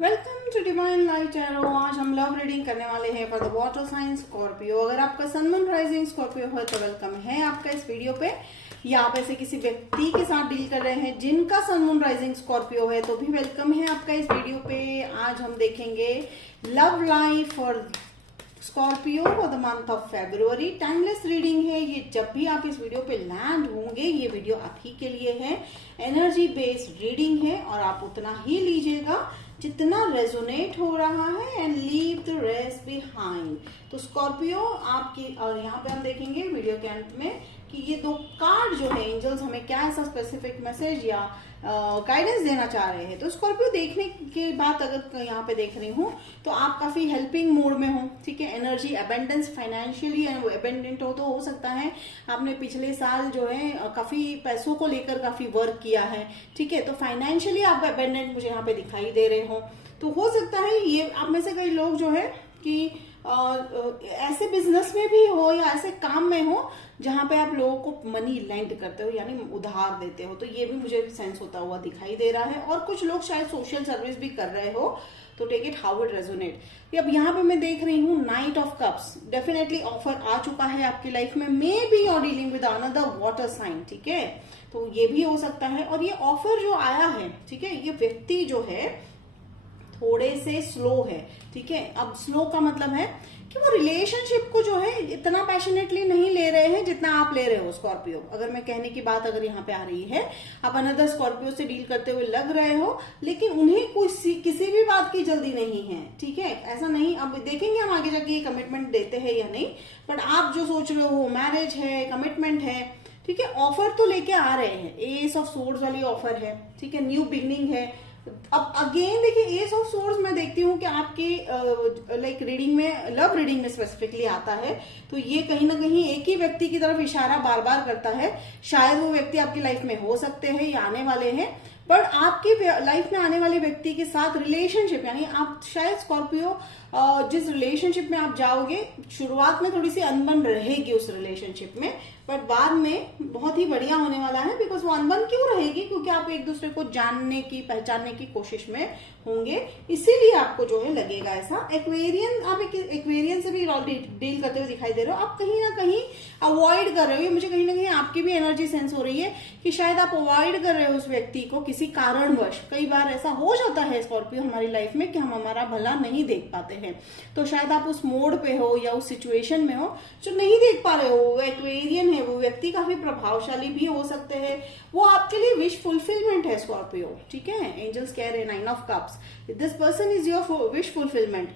Welcome to divine light arrow. आज हम love reading करने वाले हैं for the water sign Scorpio. अगर आपका सन मून राइजिंग स्कॉर्पियो है तो वेलकम है आपका इस वीडियो पे, या आप ऐसे किसी व्यक्ति के साथ डील कर रहे हैं जिनका सन मून राइजिंग स्कॉर्पियो है तो भी वेलकम है आपका इस वीडियो पे। आज हम देखेंगे love life for Scorpio for the month of February. Timeless reading है ये, जब भी आप इस वीडियो पे लैंड होंगे ये वीडियो आप ही के लिए है। एनर्जी बेस्ड रीडिंग है और आप उतना ही लीजिएगा जितना रेजोनेट हो रहा है and leave the rest behind. तो स्कॉर्पियो आपकी, और यहाँ पे हम देखेंगे वीडियो के अंत में कि ये दो कार्ड जो है एंजल्स हमें क्या ऐसा स्पेसिफिक मैसेज या गाइडेंस देना चाह रहे हैं। तो स्कॉर्पियो देखने के बाद अगर यहाँ पे देख रही हूँ तो आप काफी हेल्पिंग मूड में हो, ठीक है। एनर्जी अबेंडेंस, फाइनेंशियली अबेंडेंट हो तो हो सकता है आपने पिछले साल जो है काफी पैसों को लेकर काफी वर्क किया है, ठीक है। तो फाइनेंशियली आप अबेंडेंट मुझे यहाँ पे दिखाई दे रहे हो। तो हो सकता है ये आप में से कई लोग जो है कि ऐसे बिजनेस में भी हो या ऐसे काम में हो जहां पे आप लोगों को मनी लेंड करते हो यानी उधार देते हो, तो ये भी मुझे सेंस होता हुआ दिखाई दे रहा है। और कुछ लोग शायद सोशल सर्विस भी कर रहे हो, तो take it how it resonate. अब यहाँ पे मैं देख रही हूँ knight of cups, definitely offer आ चुका है आपकी लाइफ में। Maybe you are dealing with another water sign, ठीक है। तो ये भी हो सकता है। और ये ऑफर जो आया है, ठीक है, ये व्यक्ति जो है थोड़े से स्लो है, ठीक है। अब स्लो का मतलब है कि वो रिलेशनशिप को जो है इतना पैशनेटली नहीं ले रहे हैं जितना आप ले रहे हो स्कॉर्पियो। अगर मैं कहने की बात अगर यहाँ पे आ रही है, आप अनदर स्कॉर्पियो से डील करते हुए लग रहे हो, लेकिन उन्हें किसी भी बात की जल्दी नहीं है, ठीक है। ऐसा नहीं, अब देखेंगे हम आगे जाके ये कमिटमेंट देते हैं या नहीं, बट आप जो सोच रहे हो मैरिज है, कमिटमेंट है, ठीक है। ऑफर तो लेके आ रहे हैं, एस ऑफ सोर्ड्स वाली ऑफर है, ठीक है। न्यू बिगनिंग है। अब अगेन देखिए एस ऑफ सोर्ड्स मैं देखती हूँ कि आपके लाइक रीडिंग में, लव रीडिंग में स्पेसिफिकली आता है, तो ये कहीं ना कहीं एक ही व्यक्ति की तरफ इशारा बार बार करता है। शायद वो व्यक्ति आपकी लाइफ में हो सकते हैं या आने वाले हैं, पर आपकी लाइफ में आने वाले व्यक्ति के साथ रिलेशनशिप, यानी आप शायद स्कॉर्पियो जिस रिलेशनशिप में आप जाओगे, शुरुआत में थोड़ी सी अनबन रहेगी उस रिलेशनशिप में, बट बाद में बहुत ही बढ़िया होने वाला है। बिकॉज वो अनबन क्यों रहेगी? क्योंकि आप एक दूसरे को जानने की, पहचानने की कोशिश में होंगे, इसीलिए आपको जो है लगेगा ऐसा। एक्वेरियन, आप एक एक्वेरियन से भी डील करते हुए दिखाई दे रहे हो। आप कहीं ना कहीं अवॉइड कर रहे हो, मुझे कहीं ना कहीं आपकी भी एनर्जी सेंस हो रही है कि शायद आप अवॉइड कर रहे हो उस व्यक्ति को किसी कारणवश। कई बार ऐसा हो जाता है स्कॉर्पियो हमारी लाइफ में कि हम हमारा भला नहीं देख पाते हैं, तो शायद आप उस मोड पे हो या उस सिचुएशन में हो जो नहीं देख पा रहे हो। वो एक्वेरियन है, वो व्यक्ति काफी प्रभावशाली भी हो सकते हैं, वो आपके लिए विश फुलफिलमेंट है स्कॉर्पियो, ठीक है। एंजल्स कह रहे हैं nine of cups, this person is your wish fulfilment.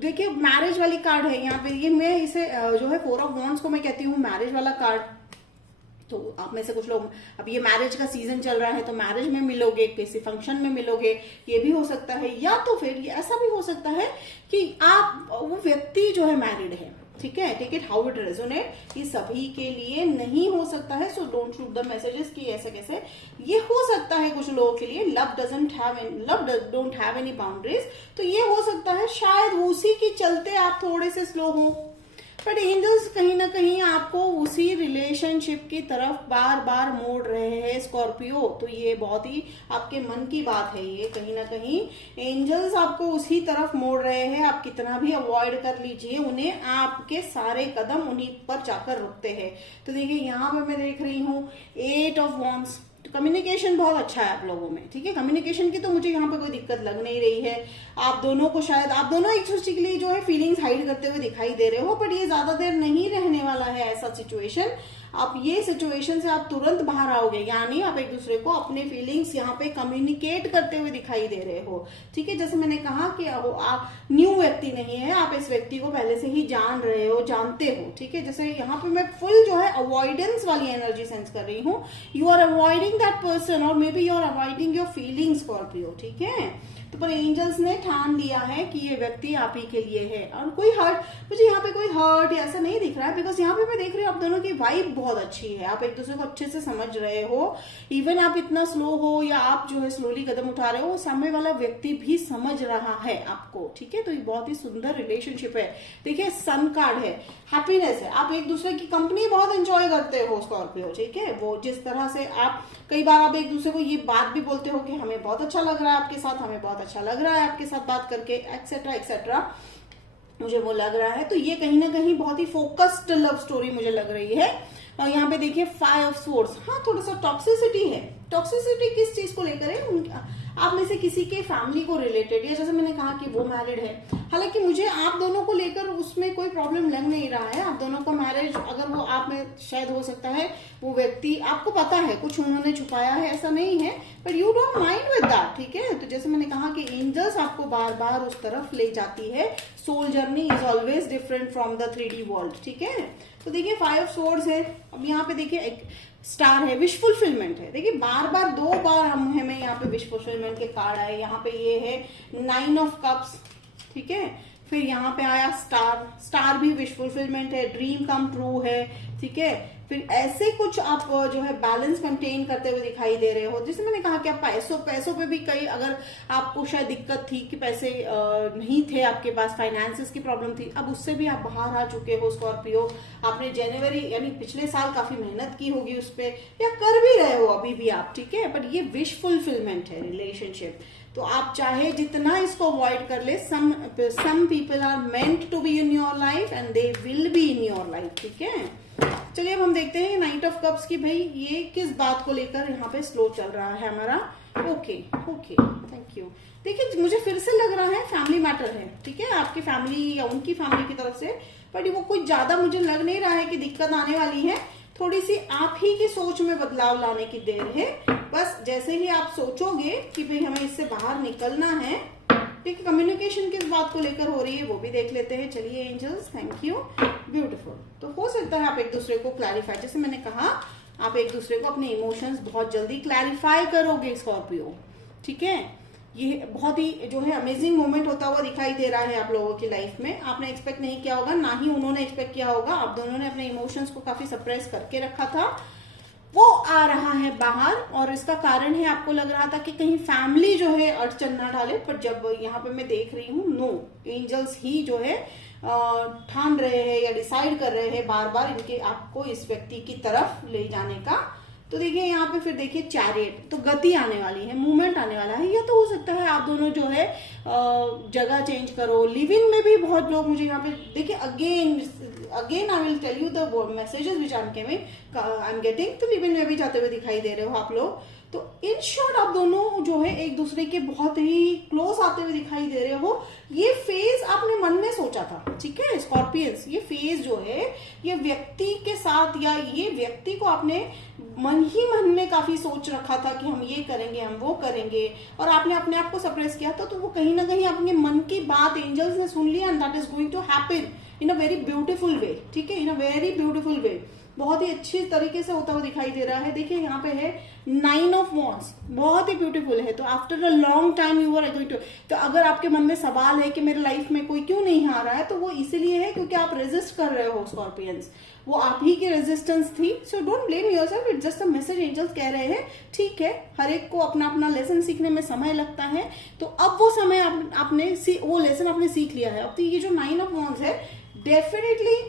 देखिए मैरिज वाली कार्ड है यहाँ पे, ये मैं इसे जो है फोर ऑफ वॉन्ड्स को मैं कहती हूँ मैरिज वाला कार्ड। तो आप में से कुछ लोग, अब ये मैरिज का सीजन चल रहा है तो मैरिज में मिलोगे, किसी फंक्शन में मिलोगे, ये भी हो सकता है। या तो फिर ये ऐसा भी हो सकता है कि आप, वो व्यक्ति जो है मैरिड है, ठीक है। Take it how it resonate. ये सभी के लिए नहीं हो सकता है, so don't shoot the messages कि ऐसे कैसे। ये हो सकता है कुछ लोगों के लिए love don't have any boundaries, तो ये हो सकता है शायद उसी के चलते आप थोड़े से स्लो हो। बट एंजल्स कहीं ना कहीं आपको उसी रिलेशनशिप की तरफ बार बार मोड़ रहे हैं स्कॉर्पियो। तो ये बहुत ही आपके मन की बात है, ये कहीं ना कहीं एंजल्स आपको उसी तरफ मोड़ रहे हैं। आप कितना भी अवॉइड कर लीजिए उन्हें, आपके सारे कदम उन्हीं पर जाकर रुकते हैं। तो देखिए यहाँ पे मैं देख रही हूँ एट ऑफ वॉन्ड्स, कम्युनिकेशन बहुत अच्छा है आप लोगों में, ठीक है। कम्युनिकेशन की तो मुझे यहाँ पे कोई दिक्कत लग नहीं रही है। आप दोनों को शायद, आप दोनों एक दूसरे के लिए जो है फीलिंग्स हाइड करते हुए दिखाई दे रहे हो, बट ये ज्यादा देर नहीं रहने वाला है ऐसा सिचुएशन। आप ये सिचुएशन से आप तुरंत बाहर आओगे, यानी आप एक दूसरे को अपने फीलिंग्स यहाँ पे कम्युनिकेट करते हुए दिखाई दे रहे हो, ठीक है। जैसे मैंने कहा कि आप न्यू व्यक्ति नहीं है, आप इस व्यक्ति को पहले से ही जान रहे हो, जानते हो, ठीक है। जैसे यहाँ पे मैं फुल जो है अवॉइडेंस वाली एनर्जी सेंस कर रही हूँ। You are avoiding that person और maybe you are avoiding your feelings Scorpio, ठीक है। तो पर एंजल्स ने ठान लिया है कि ये व्यक्ति आप ही के लिए है। और कोई हर्ट, मुझे यहाँ पे कोई हर्ट ऐसा नहीं दिख रहा है, बिकॉज यहाँ पे मैं देख रही हूँ आप दोनों की वाइब बहुत अच्छी है, आप एक दूसरे को अच्छे से समझ रहे हो। इवन आप इतना स्लो हो या आप जो है स्लोली कदम उठा रहे हो, सामने वाला व्यक्ति भी समझ रहा है आपको, ठीक है। तो ये बहुत ही सुंदर रिलेशनशिप है। देखिए सन कार्ड है, हैप्पीनेस है, आप एक दूसरे की कंपनी बहुत एंजॉय करते हो स्कॉर्पियो, ठीक है। वो जिस तरह से आप, कई बार आप एक दूसरे को ये बात भी बोलते हो कि हमें बहुत अच्छा लग रहा है आपके साथ, हमें बहुत अच्छा लग रहा है आपके साथ बात करके, एक्सेट्रा एक्सेट्रा, मुझे वो लग रहा है। तो ये कहीं ना कहीं बहुत ही फोकस्ड लव स्टोरी मुझे लग रही है। और यहाँ पे देखिए 5 ऑफ स्वॉर्ड्स, हाँ थोड़ा सा टॉक्सिसिटी है। टॉक्सिसिटी किस चीज को लेकर है? आप में से किसी के फैमिली को रिलेटेड, या जैसे मैंने कहा कि वो मैरिड है, हालांकि मुझे आप दोनों को लेकर उसमें कोई प्रॉब्लम लग नहीं रहा है। आप दोनों का मैरिज, अगर वो आप में शायद हो सकता है वो व्यक्ति, आपको पता है कुछ उन्होंने छुपाया है, ऐसा नहीं है, but you don't mind with that, ठीक है। तो जैसे मैंने कहा कि एंजल्स आपको बार बार उस तरफ ले जाती है। Soul journey is always different from the 3D world, ठीक है। तो देखिए 5 ऑफ स्वॉर्ड्स है। अब यहाँ पे देखिए एक स्टार है, विश फुलफिलमेंट है। देखिए बार बार 2 बार हमें यहाँ पे विश फुलफिलमेंट के कार्ड आए। यहाँ पे ये है 9 ऑफ कप्स, ठीक है। फिर यहाँ पे आया स्टार, स्टार भी विश फुलफिलमेंट है, ड्रीम कम ट्रू है, ठीक है। फिर ऐसे कुछ आप जो है बैलेंस मेंटेन करते हुए दिखाई दे रहे हो। जैसे मैंने कहा कि आप पैसों पे भी कई, अगर आपको शायद दिक्कत थी कि पैसे नहीं थे आपके पास, फाइनेंसेस की प्रॉब्लम थी, अब उससे भी आप बाहर आ चुके हो स्कॉर्पियो। आपने जनवरी यानी पिछले साल काफी मेहनत की होगी उस पर, या कर भी रहे हो अभी भी आप, ठीक है। बट ये विश फुलफिलमेंट है रिलेशनशिप। तो आप चाहे जितना इसको अवॉइड कर ले, some people are meant to be in your life and they will be in your life, ठीक है। चलिए अब हम देखते हैं 9 ऑफ कप्स की, भाई ये किस बात को लेकर यहाँ पे स्लो चल रहा है हमारा। Okay okay, thank you. देखिए मुझे फिर से लग रहा है फैमिली मैटर है, ठीक है, आपकी फैमिली या उनकी फैमिली की तरफ से, बट वो कुछ ज्यादा मुझे लग नहीं रहा है कि दिक्कत आने वाली है। थोड़ी सी आप ही की सोच में बदलाव लाने की देर है। बस जैसे ही आप सोचोगे कि भाई हमें इससे बाहर निकलना है। देखिए कम्युनिकेशन किस बात को लेकर हो रही है वो भी देख लेते हैं। चलिए एंजल्स, थैंक यू, ब्यूटीफुल। तो हो सकता है आप एक दूसरे को क्लैरिफाई, जैसे मैंने कहा आप एक दूसरे को अपने इमोशंस बहुत जल्दी क्लैरिफाई करोगे स्कॉर्पियो, ठीक है। ये बहुत ही जो है अमेजिंग मोमेंट होता हुआ दिखाई दे रहा है आप लोगों की लाइफ में। आपने एक्सपेक्ट नहीं किया होगा, ना ही उन्होंने एक्सपेक्ट किया होगा। आप दोनों ने अपने इमोशंस को काफी सप्रेस करके रखा था, वो आ रहा है बाहर। और इसका कारण है, आपको लग रहा था कि कहीं फैमिली जो है अड़चन ना डाले, पर जब यहाँ पे मैं देख रही हूँ, नो, एंजल्स ही जो है ठान रहे हैं या डिसाइड कर रहे हैं बार बार इनके आपको इस व्यक्ति की तरफ ले जाने का। तो देखिए यहाँ पे फिर देखिए चैरियट, तो गति आने वाली है, मूवमेंट आने वाला है। या तो हो सकता है आप दोनों जो है जगह चेंज करो। लिव इन में भी बहुत लोग मुझे यहाँ पे देखिए, again I will tell you the messages which I am getting. तो लिव इन में भी जाते हुए दिखाई दे रहे हो आप लोग। तो इन शॉर्ट आप दोनों जो है एक दूसरे के बहुत ही क्लोज आते हुए दिखाई दे रहे हो। ये फेज आपने मन में सोचा था, ठीक है स्कॉर्पियंस। ये फेज जो है ये व्यक्ति के साथ, या ये व्यक्ति को आपने मन ही मन में काफी सोच रखा था कि हम ये करेंगे, हम वो करेंगे, और आपने अपने आप को सप्रेस किया था। तो वो कहीं ना कहीं अपने मन की बात एंजल्स ने सुन लिया, and that is going to happen in a very beautiful way, ठीक है, इन अ वेरी ब्यूटीफुल वे। बहुत ही अच्छी तरीके से होता हुआ दिखाई दे रहा है। देखिए यहाँ पे है 9 ऑफ वॉन्ड्स, बहुत ही ब्यूटीफुल है। तो after a long time you are going to, तो अगर आपके मन में सवाल है कि मेरे लाइफ में कोई क्यों नहीं आ रहा है, तो वो इसीलिए है क्योंकि आप रेजिस्ट कर रहे हो स्कॉर्पियंस। वो आप ही की रेजिस्टेंस थी। So don't blame yourself, it's just a message angels कह रहे हैं। ठीक है, हर एक को अपना अपना लेसन सीखने में समय लगता है। तो अब वो समय आपने वो लेसन आपने सीख लिया है। अब तो ये जो 9 ऑफ वॉन्ड्स है, डेफिनेटली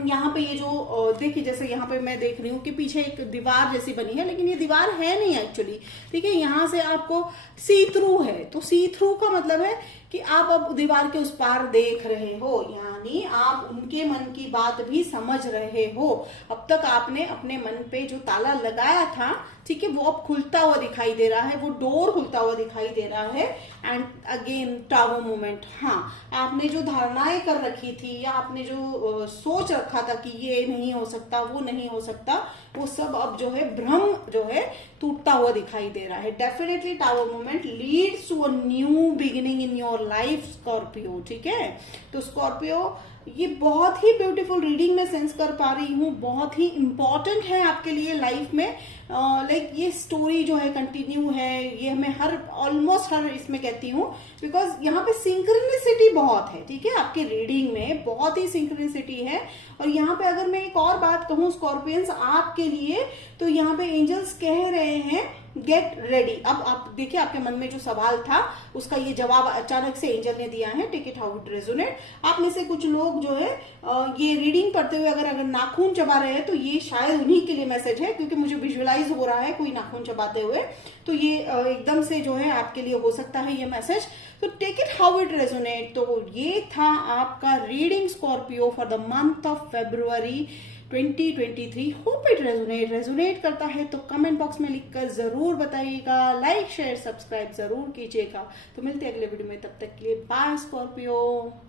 यहाँ पे ये जो देखिए, जैसे यहाँ पे मैं देख रही हूँ कि पीछे एक दीवार जैसी बनी है, लेकिन ये दीवार है नहीं एक्चुअली, ठीक है। यहाँ से आपको सी थ्रू है। तो सी थ्रू का मतलब है कि आप अब दीवार के उस पार देख रहे हो, यानी आप उनके मन की बात भी समझ रहे हो। अब तक आपने अपने मन पे जो ताला लगाया था, ठीक है, वो अब खुलता हुआ दिखाई दे रहा है, वो डोर खुलता हुआ दिखाई दे रहा है। एंड अगेन टावर मूवमेंट, हाँ, आपने जो धारणाएं कर रखी थी या आपने जो सोच रखा था कि ये नहीं हो सकता, वो नहीं हो सकता, वो सब अब जो है भ्रम जो है टूटता हुआ दिखाई दे रहा है। Definitely tower movement leads to a new beginning in your life Scorpio, ठीक है। तो स्कॉर्पियो, ये बहुत ही ब्यूटीफुल रीडिंग में सेंस कर पा रही हूँ, बहुत ही इंपॉर्टेंट है आपके लिए लाइफ में। लाइक ये स्टोरी जो है कंटिन्यू है, ये मैं ऑलमोस्ट हर इसमें कहती हूँ, बिकॉज यहाँ पे सिंक्रोनिसिटी बहुत है, ठीक है, आपकी रीडिंग में बहुत ही सिंक्रोनिसिटी है। और यहाँ पे अगर मैं एक और बात कहूँ स्कॉर्पियंस आपके लिए, तो यहाँ पे एंजल्स कह रहे हैं गेट रेडी। अब आप देखिए आपके मन में जो सवाल था उसका ये जवाब अचानक से एंजल ने दिया है। Take it how it resonate. आप में से कुछ लोग जो है ये रीडिंग पढ़ते हुए अगर नाखून चबा रहे हैं तो ये शायद उन्हीं के लिए मैसेज है, क्योंकि मुझे विजुअलाइज हो रहा है कोई नाखून चबाते हुए, तो ये एकदम से जो है आपके लिए हो सकता है ये मैसेज। तो take it how it resonate. तो ये था आपका reading Scorpio for the month of February 2023। Hope it resonate करता है तो कमेंट बॉक्स में लिखकर जरूर बताइएगा, लाइक शेयर सब्सक्राइब जरूर कीजिएगा। तो मिलते हैं अगले वीडियो में, तब तक के लिए बाय स्कॉर्पियो।